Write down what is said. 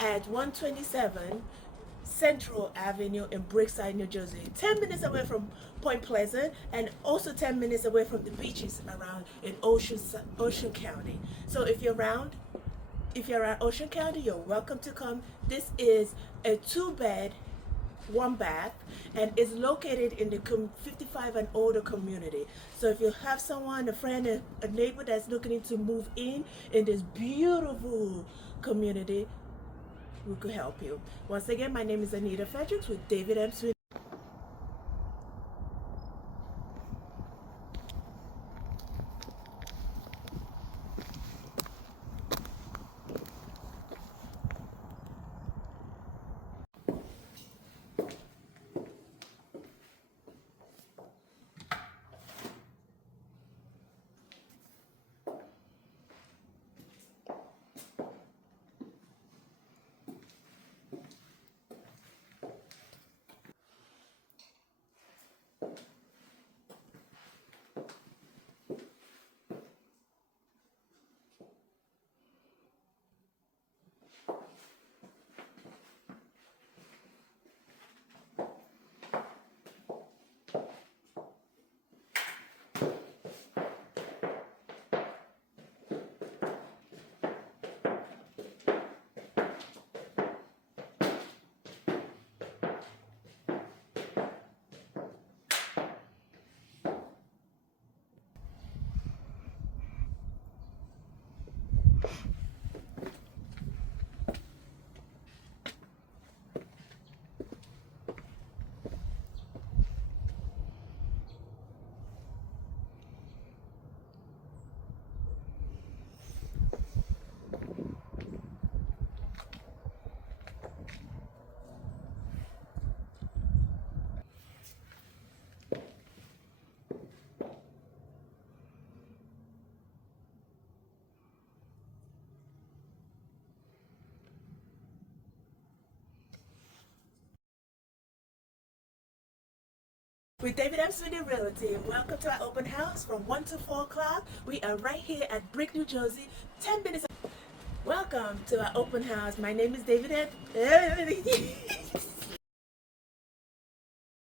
at 127 Central Avenue in Brookside, New Jersey. 10 minutes away from Point Pleasant and also 10 minutes away from the beaches around in Ocean County. So if you're around Ocean County, you're welcome to come. This is a 2-bed, 1 bath, and is located in the 55 and older community. So if you have someone, a friend, a neighbor that's looking to move in this beautiful community, we could help you. Once again, my name is Anita Fredericks with David M. Sweeney. With David M. Sweeney Realty. Welcome to our open house from 1 to 4 o'clock. We are right here at Brick, New Jersey, 10 minutes. Welcome to our open house. My name is David M.